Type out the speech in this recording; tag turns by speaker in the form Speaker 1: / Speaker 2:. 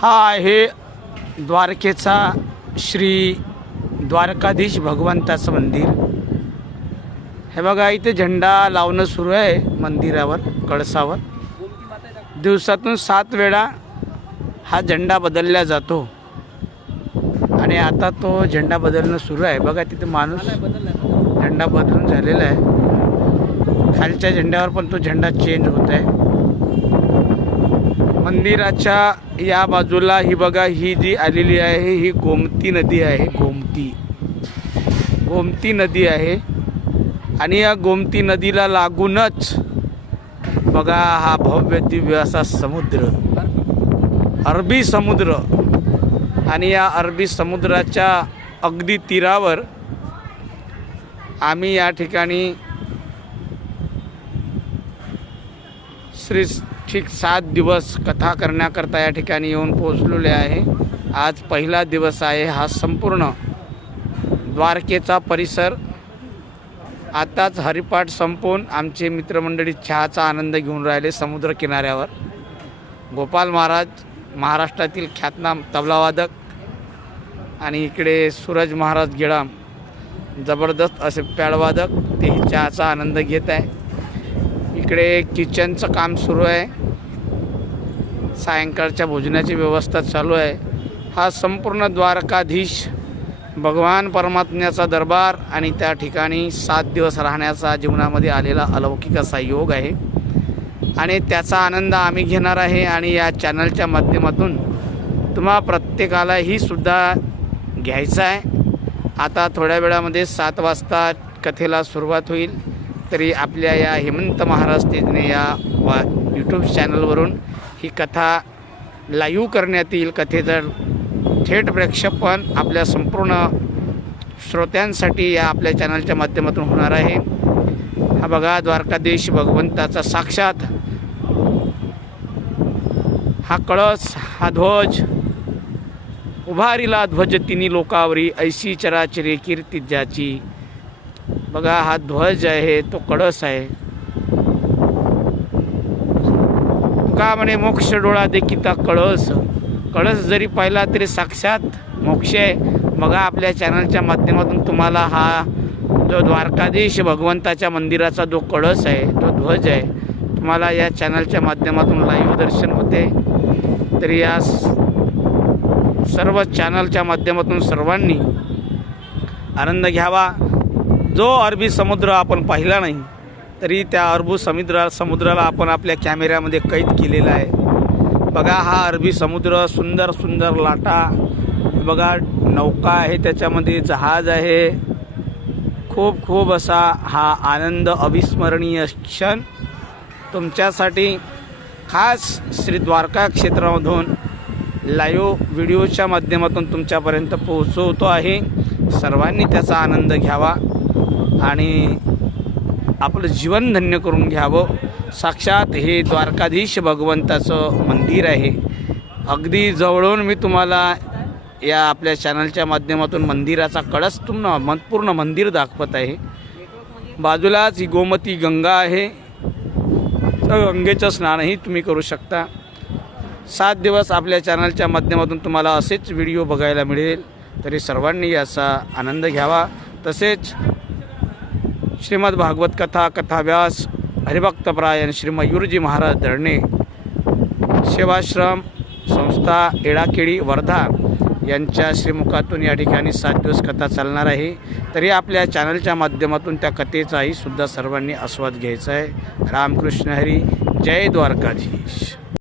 Speaker 1: हा आहे द्वारकेचा श्री द्वारकाधीश भगवंताचं मंदिर. हे बघा इथे झेंडा लावणं सुरू आहे मंदिरावर कळसावर. दिवसातून सात वेळा हा झेंडा बदलला जातो. आणि आता तो झेंडा बदलणं सुरू आहे. बघा तिथे माणूस झेंडा बदलून झालेला आहे. खालच्या झेंड्यावर पण तो झेंडा चेंज होत आहे. मंदिराच्या या बाजूला ही बघा ही जी आलेली आहे ही गोमती नदी आहे. गोमती. गोमती नदी आहे. आणि या गोमती नदीला लागूनच बघा हा भव्य दिव्य असा समुद्र. अरबी समुद्र. आणि या अरबी समुद्राच्या अगदी तीरावर आम्ही या ठिकाणी श्री ठीक सात दिवस कथा करण्याकरता या ठिकाणी येऊन पोहोचलेले आहे. आज पहिला दिवस आहे हा संपूर्ण द्वारकेचा परिसर. आताच हरिपाठ संपवून आमचे मित्रमंडळी चहाचा आनंद घेऊन राहिले समुद्र किनाऱ्यावर. गोपाल महाराज महाराष्ट्रातील ख्यातनाम तबलावादक आणि इकडे सूरज महाराज गिळाम जबरदस्त असे पॅडवादक तेही चहाचा आनंद घेत आहे इकडे किचनचं काम सुरू आहे. सायंकाळच्या भोजनाची व्यवस्था चालू आहे. हा संपूर्ण द्वारकाधीश भगवान परमात्म्याचा दरबार आणि त्या ठिकाणी सात दिवस राहण्याचा जीवनामध्ये आलेला अलौकिक असा योग आहे. आणि त्याचा आनंद आम्ही घेणार आहे आणि या चॅनलच्या माध्यमातून तुम्हा प्रत्येकाला ही सुद्धा घ्यायचं आहे. आता थोड्या वेळामध्ये सात वाजता कथेला सुरुवात होईल. तरी आपल्या या हेमंत महाराज तेजने या वा यूट्यूब चॅनलवरून ही कथा लाईव्ह करण्यात येईल. कथेचं थेट प्रेक्षेपण आपल्या संपूर्ण श्रोत्यांसाठी या आपल्या चॅनलच्या माध्यमातून होणार आहे. हा बघा द्वारकाधीश भगवंताचा साक्षात हा कळस हा ध्वज उभारीला ध्वज तिन्ही लोकावरी ऐशी चराचरे कीर्ती ज्याची बघा हा ध्वज आहे तो कळस आहे. का म्हणे मोक्ष डोळा देखिता कळस. कळस जरी पाहिला तरी साक्षात मोक्ष आहे. बघा आपल्या चॅनलच्या माध्यमातून तुम्हाला हा जो द्वारकाधीश भगवंताच्या मंदिराचा जो कळस आहे तो ध्वज आहे तुम्हाला या चॅनलच्या माध्यमातून लाईव्ह दर्शन होते. तरी या सर्व चॅनलच्या माध्यमातून सर्वांनी आनंद घ्यावा. जो अरबी समुद्र आपण पाहिला नाही तरी त्या अरबू समुद्रा समुद्राला आपण आपल्या कॅमेऱ्यामध्ये कैद केलेला आहे. बघा हा अरबी समुद्र सुंदर सुंदर लाटा. बघा नौका आहे त्याच्यामध्ये जहाज आहे. खूप खूप असा हा आनंद अविस्मरणीय क्षण. तुमच्यासाठी खास श्री द्वारका क्षेत्रामधून लाईव्ह व्हिडिओच्या माध्यमातून तुमच्यापर्यंत पोहोचवतो आहे. सर्वांनी त्याचा आनंद घ्यावा. आणि आपलं जीवन धन्य करून घ्यावं. साक्षात हे द्वारकाधीश भगवंताचं मंदिर आहे. अगदी जवळून मी तुम्हाला या आपल्या चॅनलच्या माध्यमातून मंदिराचा कळस तुम पूर्ण मंदिर दाखवत आहे. बाजूलाच ही गोमती गंगा आहे. तर गंगेचं स्नानही तुम्ही करू शकता. सात दिवस आपल्या चॅनलच्या माध्यमातून तुम्हाला असेच व्हिडिओ बघायला मिळेल. तरी सर्वांनी याचा आनंद घ्यावा. तसेच श्रीमद भागवत कथा कथाव्यास हरिभक्तपरायण श्री मयूरजी महाराज धरणे सेवाश्रम संस्था एडाकेळी वर्धा यांच्या श्रीमुखातून या ठिकाणी सात दिवस कथा चालणार आहे. तरी आपल्या चॅनलच्या माध्यमातून त्या कथेचाही सुद्धा सर्वांनी आस्वाद घ्यायचा आहे. रामकृष्ण हरी जय द्वारकाधीश.